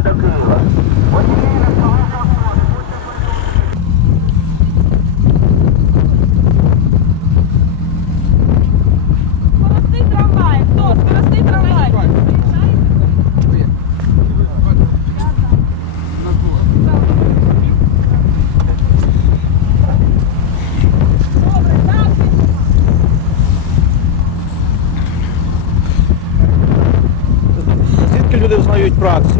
до Києва. Водії не встигли Скоростний трамвай. Хто? Скоростний трамвай. Добре, так. Звідки люди знають про акцію? А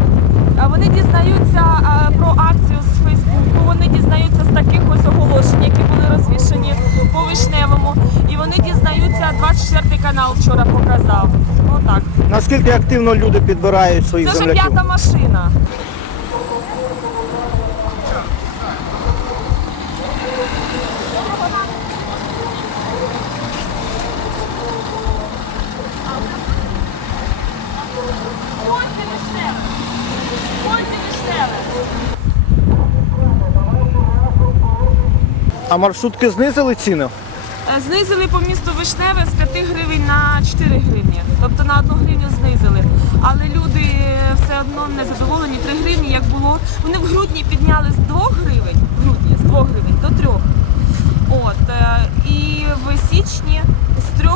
Вони дізнаються про акцію з Фейсбуку, вони дізнаються з таких ось оголошень, які були розвішені по вишневому. І вони дізнаються, 24 канал вчора показав. Отак. Наскільки активно люди підбирають своїх Це вже земляків? п'ята машина. Ось вишневе. Ось вишневе. А маршрутки знизили ціни? Е, Знизили по місту Вишневе з 5 гривень на 4 гривні. Тобто на 1 гривню знизили. Але люди все одно не задоволені. 3 гривні, як було. Вони в грудні підняли з 2 гривень, в грудні, з 2 гривень до 3. От, е, і в січні з 3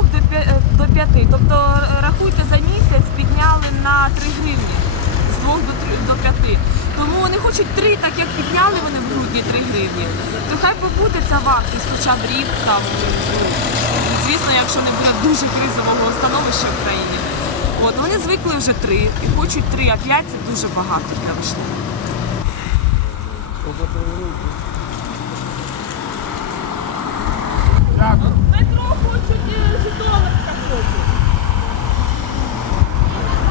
до 5. Тобто е, рахуйте за місяць підняли на 3 гривні. З 2 до 5. Тому вони хочуть 3, так як підняли вони в грудні 3 гривні. То хай побуде ця вартість хоча б рік там. Звісно, якщо не буде дуже кризового становища в країні. От вони звикли вже 3 і хочуть 3, а 5 це дуже багато для вишні. Метро хочуть Житомирська хочуть.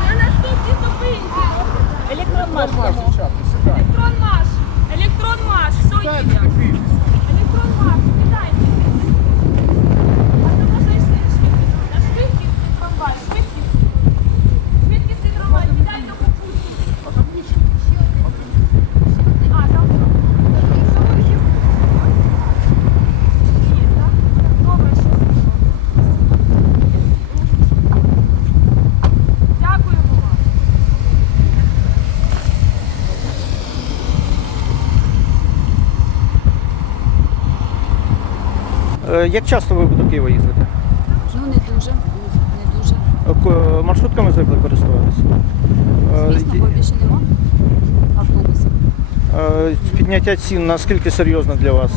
На наступній зупинці. Електронмаш. Електронмаш. Електронмаш. Хто їде? Електронмаш. Сідайте. А це може і швидкість. На швидкісний трамвай. Швидкісний. Швидкісний трамвай. Сідайте по пульсу. А, там. Є, так? Добре, що Дякуємо вам. Е, Як часто ви до Києва їздите? Ну не дуже, не дуже. Е, Маршрутками звикли користуватися? Е, Звісно, бо більше нема автобусів. е, Підняття цін наскільки серйозно для вас?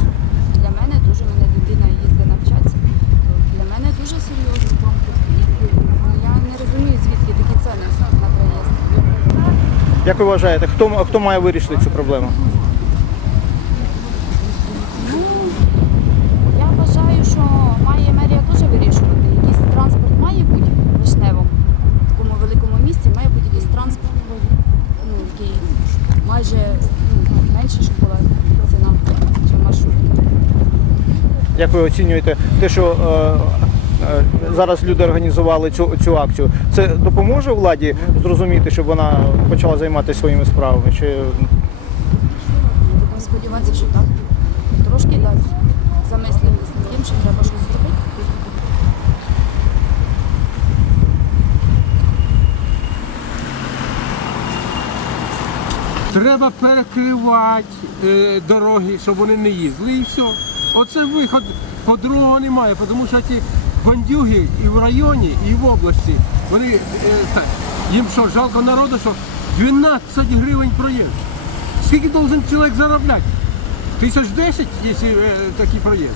Для мене дуже мене дитина їздить навчатися. То для мене дуже серйозно. І, ну, Я не розумію, звідки такі ціни на проїзд. Як ви вважаєте, хто, хто має вирішити цю проблему? Як ви оцінюєте те, що е, е, зараз люди організували цю, цю акцію? Це допоможе владі зрозуміти, щоб вона почала займатися своїми справами? Чи Будемо сподіватися, що так. Трошки дасть замислимось над тим, що треба щось зробити. Треба перекривати е, дороги, щоб вони не їздили, і все. Оце виход, по-другого немає, тому що ці бандюги і в районі, і в області, вони е, так, їм що, жалко народу, що 12 гривень проїзд. Скільки повинен чоловік заробляти? Тисяч десять, якщо е, такий проїзд.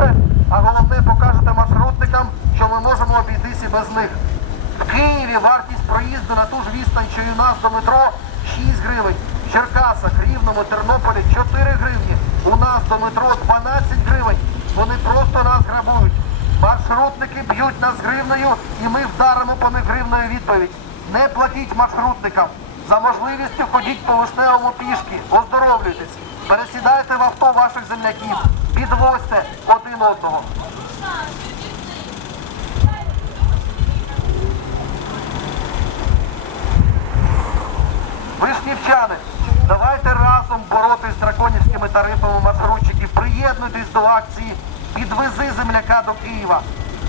більше, а головне покажете маршрутникам, що ми можемо обійтися без них. В Києві вартість проїзду на ту ж відстань, що і у нас до метро 6 гривень. В Черкасах, Рівному, Тернополі 4 гривні. У нас до метро 12 гривень. Вони просто нас грабують. Маршрутники б'ють нас гривнею і ми вдаримо по них гривною відповідь. Не платіть маршрутникам. За можливістю ходіть по вишневому пішки, оздоровлюйтесь, пересідайте в авто ваших земляків, підвозьте один одного. Вишнівчани, давайте разом боротись з драконівськими тарифами маршрутчиків. Приєднуйтесь до акції Підвези земляка до Києва.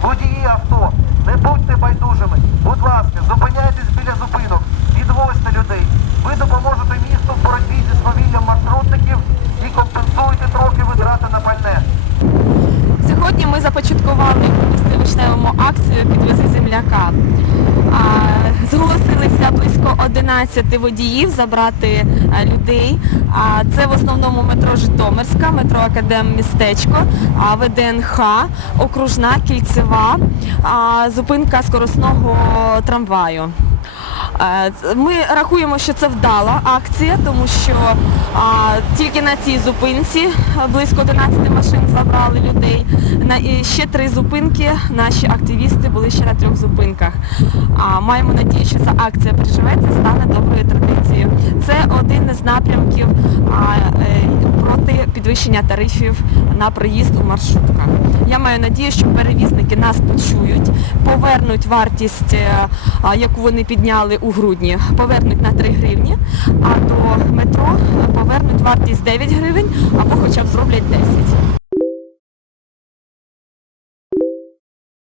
Водії авто, не будьте байдужими. Будь ласка, зупиняйтесь біля зупинок, підвозьте людей. Ви допоможете місту в боротьбі зі свавіллям маршрутників і компенсуєте трохи витрати на пальне. Сьогодні ми започаткували Вишневому акцію Підвези земляка. Зголосилися близько 11 водіїв забрати людей. Це в основному метро Житомирська, метро Академ містечко, ВДНХ, окружна, кільцева, зупинка скоросного трамваю. Е, Ми рахуємо, що це вдала акція, тому що тільки на цій зупинці близько 11 машин забрали людей. На ще три зупинки наші активісти були ще на трьох зупинках. Маємо надію, що ця акція приживеться, стане доброю традицією. Це один із напрямків е, проти підвищення тарифів на проїзд у маршрутках. Я маю надію, що перевізники нас почують, повернуть вартість, е, яку вони підняли у грудні, повернуть на 3 гривні, а до метро повернуть вартість 9 гривень або хоча б зроблять 10.